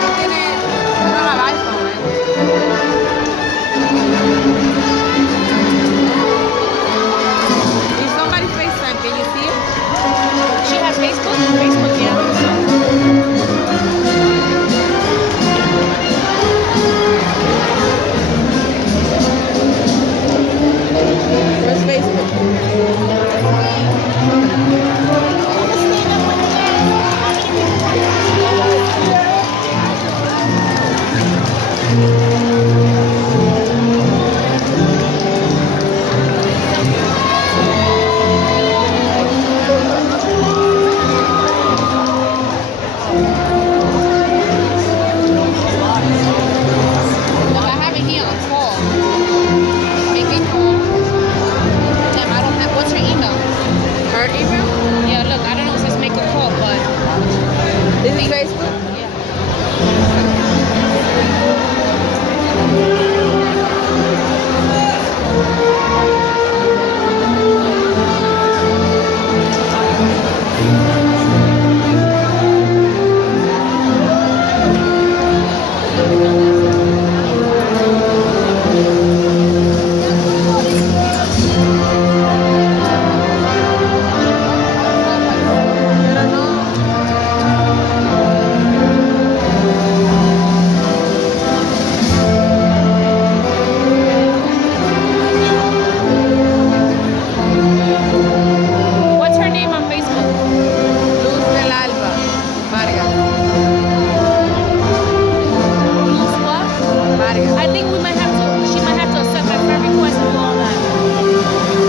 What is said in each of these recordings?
tú tienes, tú no have iPhone, ¿eh? If somebody FaceTime, can you see it? She has Facebook? Facebook, yeah. Where's Facebook? Look, I have it here on call. Make a call. Damn, I don't have. What's her email? Her email? Yeah, look, I don't know. It says make a call, but This is Facebook? yeah. I don't know. What's her name on Facebook? Luz del Alba, Vargas. Luz what? Vargas. I think we might have to. She might have to accept my friend request and do all that.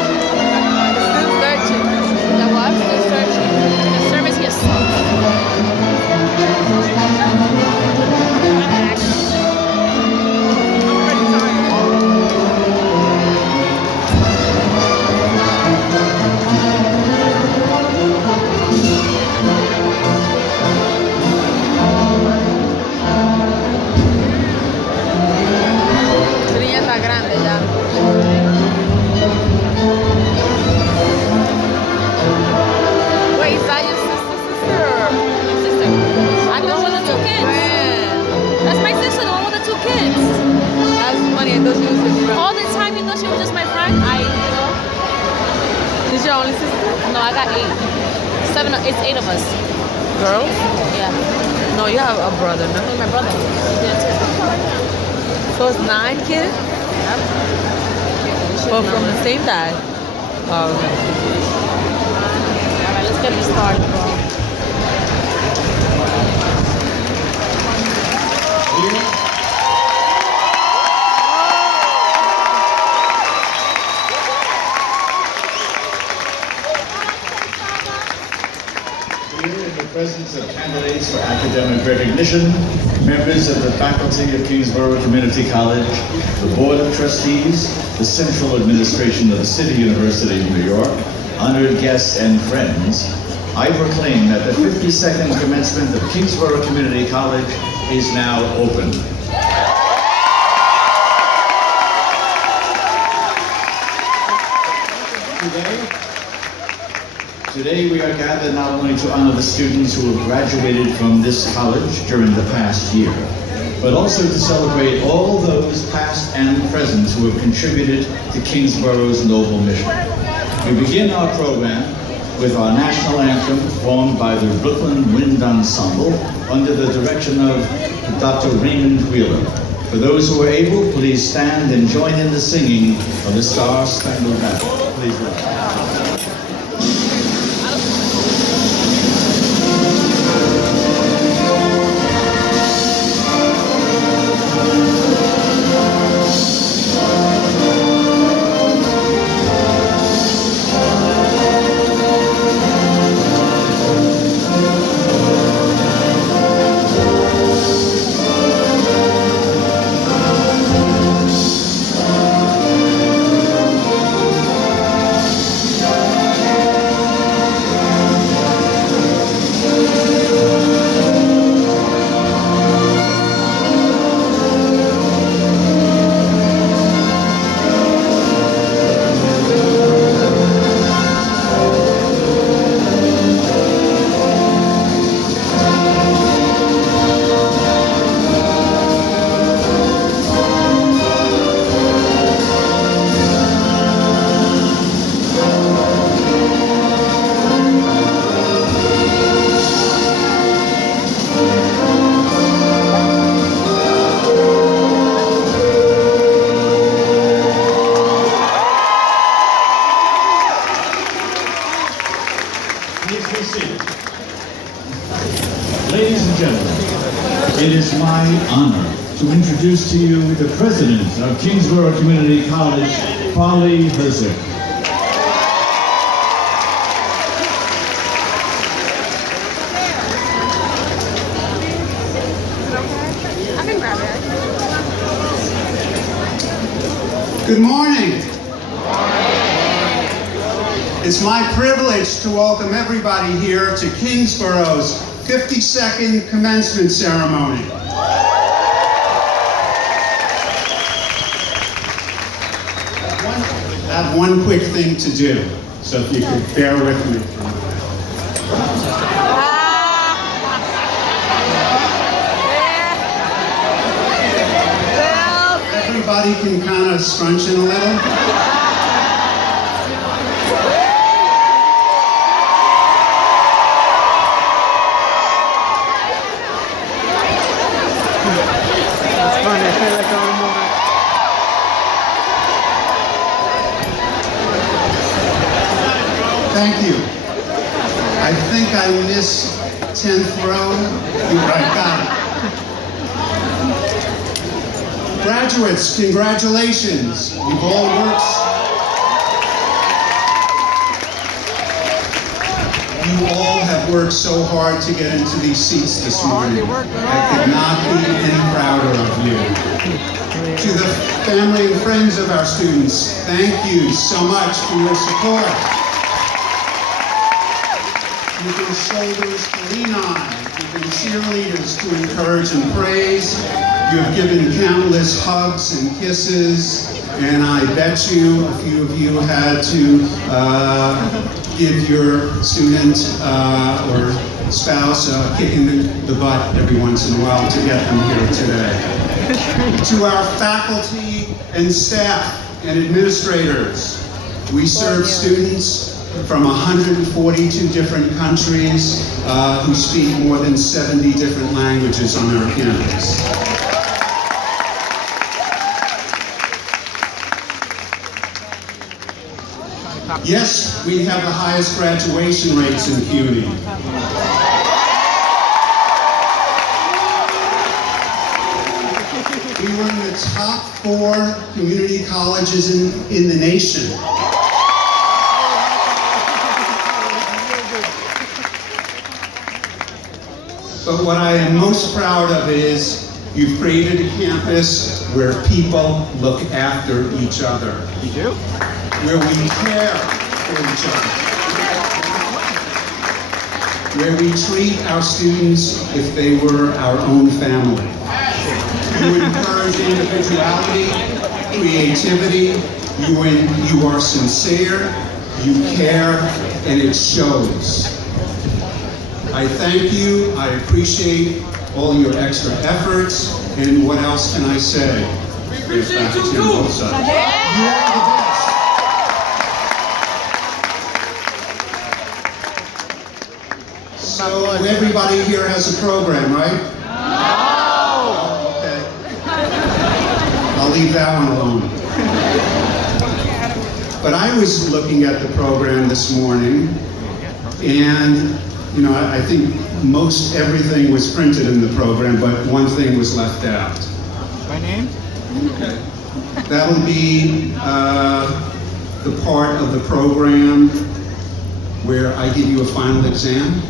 Still searching. The what? Still searching. The service here sucks. Tu niña está grande ya. Wait, is that your sister? My sister. I know one of the two kids. Friend. That's my sister, the one with the two kids. That's funny. I thought she was your friend. All the time you thought she was just my friend. Is your only sister? No, I got 8. 7. It's 8 of us. Girls? Yeah. No, you have a brother, no? My brother. Yeah, too. So it's 9 kids? But from the same dad? Oh, okay. All right, let's get this started, bro. Here in the presence of candidates for academic recognition, members of the faculty of Kingsborough Community College, the Board of Trustees, the Central Administration of the City University of New York, honored guests and friends, I proclaim that the 52nd commencement of Kingsborough Community College is now open. Today we are gathered not only to honor the students who have graduated from this college during the past year, but also to celebrate all those past and present who have contributed to Kingsborough's noble mission. We begin our program with our national anthem performed by the Brooklyn Wind Ensemble under the direction of Dr. Raymond Wheeler. For those who are able, please stand and join in the singing of the Star Spangled Banner. Please rise. introduce to you the president of Kingsborough Community College, Polly Herzig. I can grab it. Good morning. It's my privilege to welcome everybody here to Kingsborough's 52nd commencement ceremony. I have one quick thing to do, so if you could bear with me. Everybody can kind of scrunch in a little. Thank you. I think I missed 10th row. Right, got it. Graduates, congratulations. You've all worked. You all have worked so hard to get into these seats this morning. I could not be any prouder of you. To the family and friends of our students, thank you so much for your support. You've been shoulders to lean on. You've been cheerleaders to encourage and praise. You have given countless hugs and kisses. And I bet you a few of you had to give your student or spouse a kick in the butt every once in a while to get them here today. To our faculty and staff and administrators, we serve students from 142 different countries who speak more than 70 different languages on our campus. Yes, we have the highest graduation rates in CUNY. We were in the top 4 community colleges in the nation. But what I am most proud of is you've created a campus where people look after each other. You do? Where we care for each other. Where we treat our students if they were our own family. You encourage individuality, creativity, you are sincere, you care, and it shows. I thank you, I appreciate all your extra efforts, and what else can I say? We appreciate you too! You are the best. So everybody here has a program, right? No! Oh, okay. I'll leave that one alone. But I was looking at the program this morning, and you know, I think most everything was printed in the program, but one thing was left out. My name? Okay. That'll be the part of the program where I give you a final exam.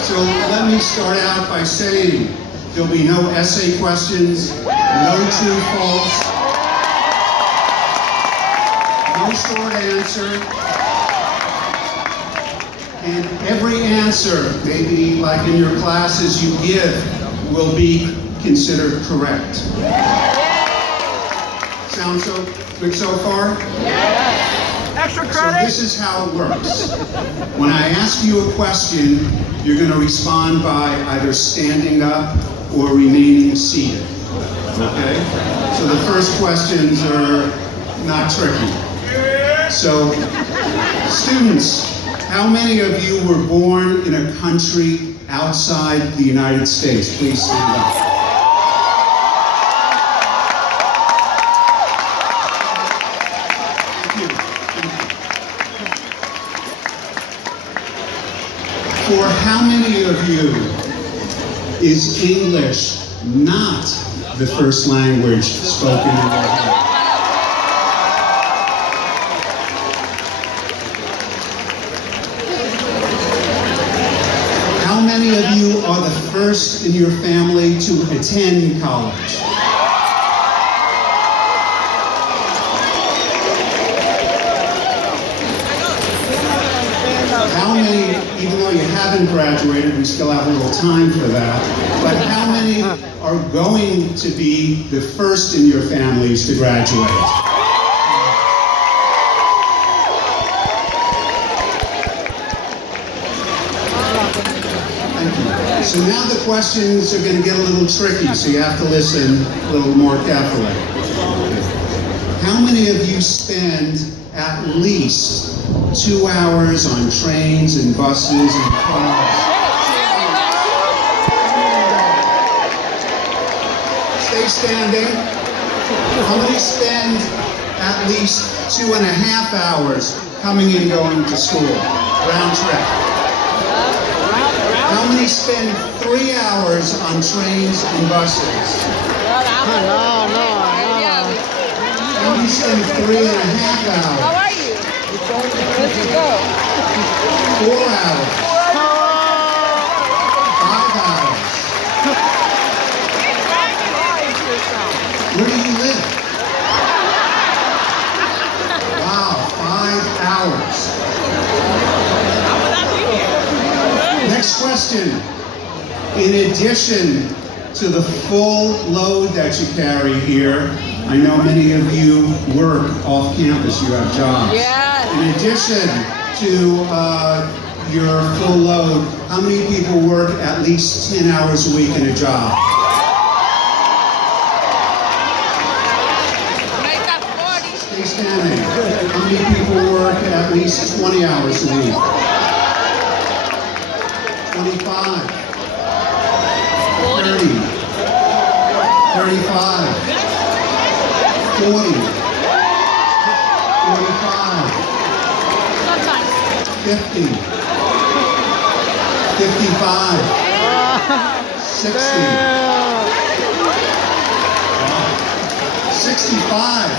So let me start out by saying there'll be no essay questions, no true false, no short answer. And every answer, maybe like in your classes you give, will be considered correct. Sound so good so far? Yes. Extra credit. So this is how it works. When I ask you a question, you're going to respond by either standing up or remaining seated. Okay? So the first questions are not tricky. So, students, how many of you were born in a country outside the United States? Please stand up. Thank you. For how many of you Is English not the first language spoken in your home? How many of you are the first in your family to attend college? How many, even though you haven't graduated, we still have a little time for that, but how many are going to be the first in your families to graduate? Thank you. So now the questions are going to get a little tricky, so you have to listen a little more carefully. How many of you spend at least 2 hours on trains and buses and cars? Stay standing. How many spend at least 2.5 hours coming and going to school, round trip? How many spend 3 hours on trains and buses? How many spend 3.5 hours? How are you? Let's go. 4 hours. 5 hours. Where do you live? Wow, 5 hours. Next question. In addition to the full load that you carry here, I know many of you work off campus, you have jobs. Yes. In addition to your full load, how many people work at least 10 hours a week in a job? Make that 40. Stay standing. How many people work at least 20 hours a week? 25. 30. 35. 40, 45, 50, 55, 60, 65.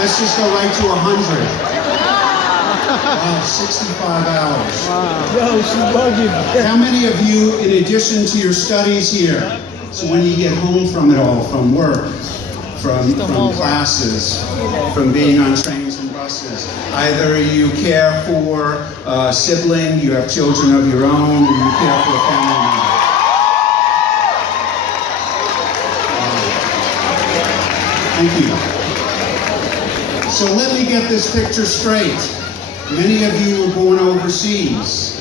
Let's just go right to 100. Wow, 65 hours. Yo, she's bugging. How many of you, in addition to your studies here, so when you get home from it all, from work, from classes, from being on trains and buses, either you care for a sibling, you have children of your own, or you care for a family member? Thank you. So let me get this picture straight. Many of you were born overseas.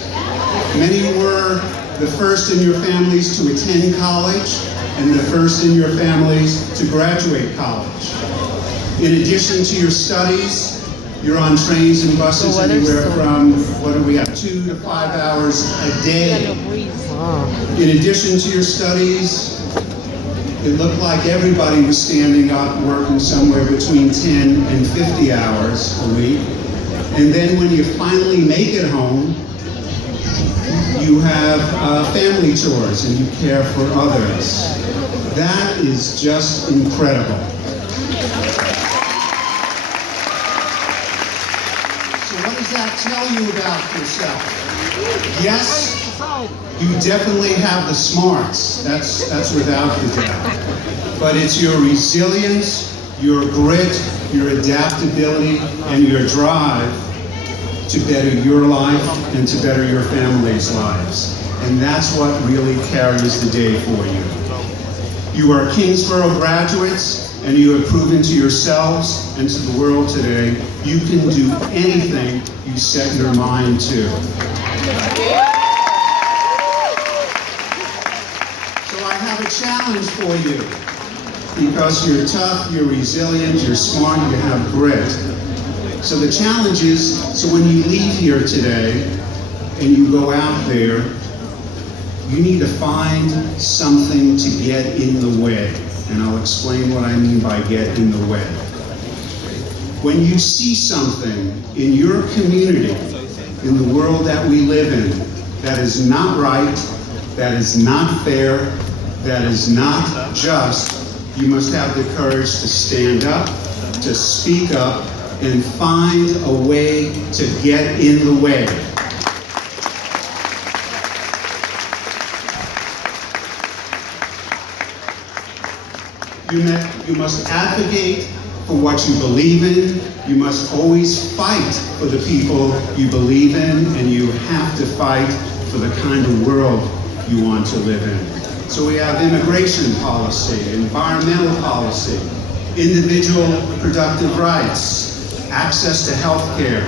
Many were the first in your families to attend college and the first in your families to graduate college. In addition to your studies, you're on trains and buses anywhere from, what do we have, 2 to 5 hours a day. In addition to your studies, it looked like everybody was standing up working somewhere between 10 and 50 hours a week. And then when you finally make it home, you have family chores and you care for others. That is just incredible. So what does that tell you about yourself? Yes, you definitely have the smarts. That's without the doubt. But it's your resilience, your grit, your adaptability, and your drive to better your life and to better your family's lives. And that's what really carries the day for you. You are Kingsborough graduates, and you have proven to yourselves and to the world today, you can do anything you set your mind to. So I have a challenge for you. Because you're tough, you're resilient, you're smart, you have grit. So the challenge is, so when you leave here today and you go out there, you need to find something to get in the way. And I'll explain what I mean by get in the way. When you see something in your community, in the world that we live in, that is not right, that is not fair, that is not just, you must have the courage to stand up, to speak up, and find a way to get in the way. You must advocate for what you believe in. You must always fight for the people you believe in, and you have to fight for the kind of world you want to live in. So we have immigration policy, environmental policy, individual productive rights, access to health care,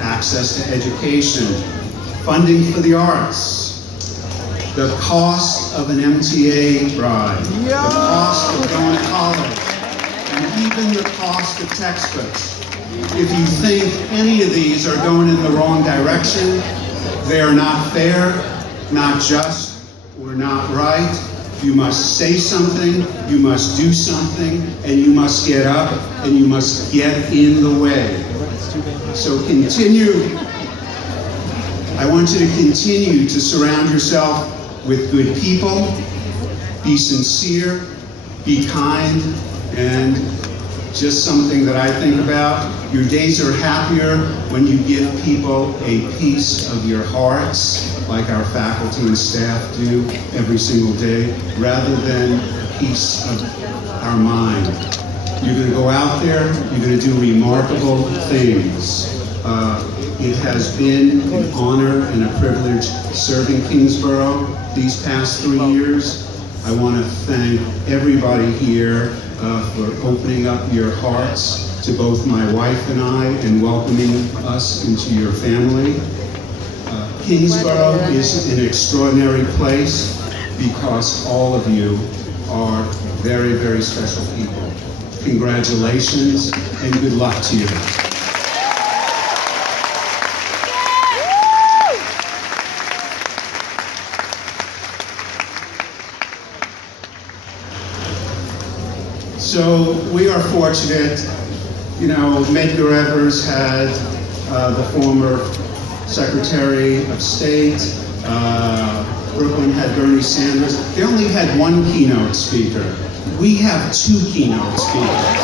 access to education, funding for the arts, the cost of an MTA ride, the cost of going to college, and even the cost of textbooks. If you think any of these are going in the wrong direction, they are not fair, not just, or not right, you must say something, you must do something, and you must get up, and you must get in the way. So I want you to continue to surround yourself with good people, be sincere, be kind, and just something that I think about, your days are happier when you give people a piece of your hearts, like our faculty and staff do every single day, rather than a piece of our mind. You're going to go out there, you're going to do remarkable things. It has been an honor and a privilege serving Kingsborough these past 3 years. I want to thank everybody here for opening up your hearts to both my wife and I and welcoming us into your family. Kingsborough is an extraordinary place because all of you are very, very special people. Congratulations and good luck to you. So we are fortunate, you know, Medgar Evers had the former Secretary of State, Brooklyn had Bernie Sanders. They only had one keynote speaker. We have 2 keynote speakers.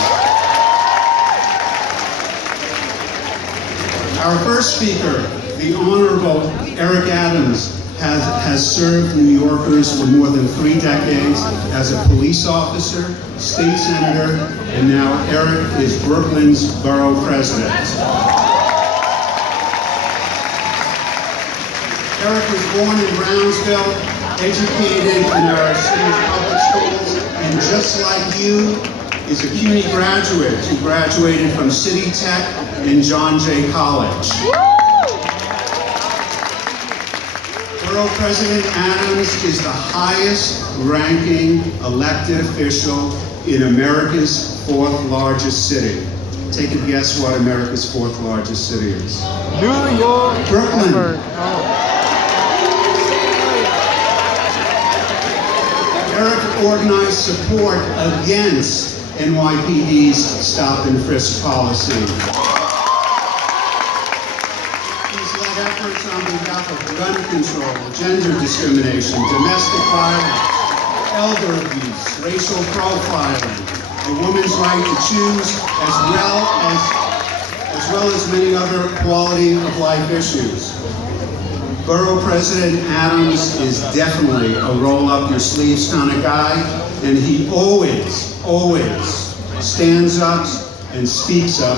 Our first speaker, the Honorable Eric Adams, has served New Yorkers for more than 3 decades as a police officer, state senator, and now Eric is Brooklyn's borough president. Eric was born in Brownsville, educated in our city's public schools, and just like you, is a CUNY graduate who graduated from City Tech and John Jay College. Borough President Adams is the highest ranking elected official in America's 4th largest city. Take a guess what America's 4th largest city is. New York. Brooklyn. Eric organized support against NYPD's stop and frisk policy. Efforts on behalf of gun control, gender discrimination, domestic violence, elder abuse, racial profiling, a woman's right to choose, as well as many other quality of life issues. Borough President Adams is definitely a roll up your sleeves kind of guy, and he always stands up and speaks up